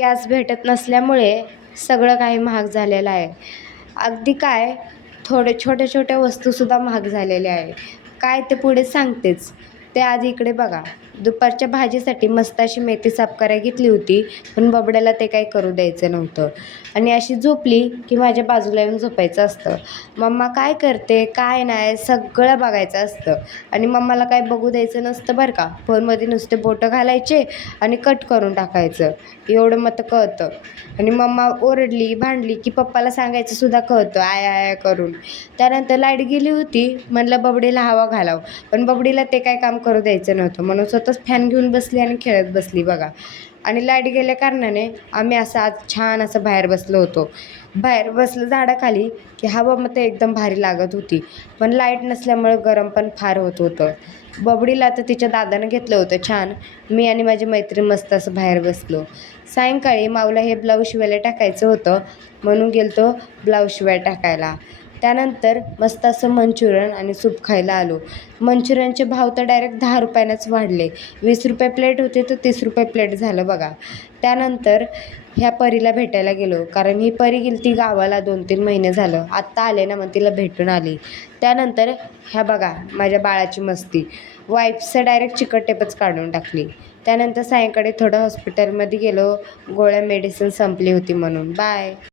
Gas भेटत नसल्यामुळे सगळं काही महाग झालेलं आहे. अगदी काय, थोडे छोट्या-छोट्या वस्तूसुद्धा महाग झालेल्या आहे. काय ते पुढे सांगतेच. ते आधी इकडे बघा. दुपारच्या भाजीसाठी मस्त अशी मेथी साफ करायला घेतली होती, पण बबड्याला ते काही करू द्यायचं नव्हतं आणि अशी झोपली की माझ्या बाजूला येऊन झोपायचं असतं. मम्मा काय करते, काय नाही सगळं बघायचं असतं आणि मम्माला काय बघू द्यायचं नसतं बरं का. फोनमध्ये नुसते बोटं घालायचे आणि कट करून टाकायचं, एवढं मग कळतं. आणि मम्मा ओरडली, भांडली की पप्पाला सांगायचं सुद्धा कळतं आय आय करून. त्यानंतर लाईट गेली होती, म्हणलं बबडीला हवा घालावं, पण बबडीला ते काय काम करू द्यायचं नव्हतं म्हणून स्वतःच फॅन घेऊन बसली आणि खेळत बसली बघा. आणि लाईट गेल्या कारणाने आम्ही असं आज छान असं बाहेर बसलो होतो. बाहेर बसलं झाडाखाली की हवा मग ते एकदम भारी लागत होती, पण लाईट नसल्यामुळं गरम पण फार होत होतं. बबडीला तर तिच्या दादानं घेतलं होतं छान. मी आणि माझी मैत्रीण मस्त असं बाहेर बसलो. सायंकाळी माऊला हे ब्लाऊज शिवायला टाकायचं होतं म्हणून गेलतो ब्लाऊज शिवायला टाकायला. त्यानंतर मस्त असं मंचुरियन आणि सूप खायला आलो. मंचुरियनचे भाव तर डायरेक्ट 10 रुपयानंच वाढले. 20 रुपये प्लेट होते तर 30 रुपये प्लेट झालं बघा. त्यानंतर ह्या परीला भेटायला गेलो, कारण ही परी गेली ती गावाला 2-3 महिने झालं. आत्ता आले ना, मग तिला भेटून आली. त्यानंतर ह्या बघा माझ्या बाळाची मस्ती. वाईप्सचं डायरेक्ट चिकट टेपच काढून टाकली. त्यानंतर सायंकाळी थोडं हॉस्पिटलमध्ये गेलो, गोळ्या मेडिसिन संपली होती म्हणून. बाय.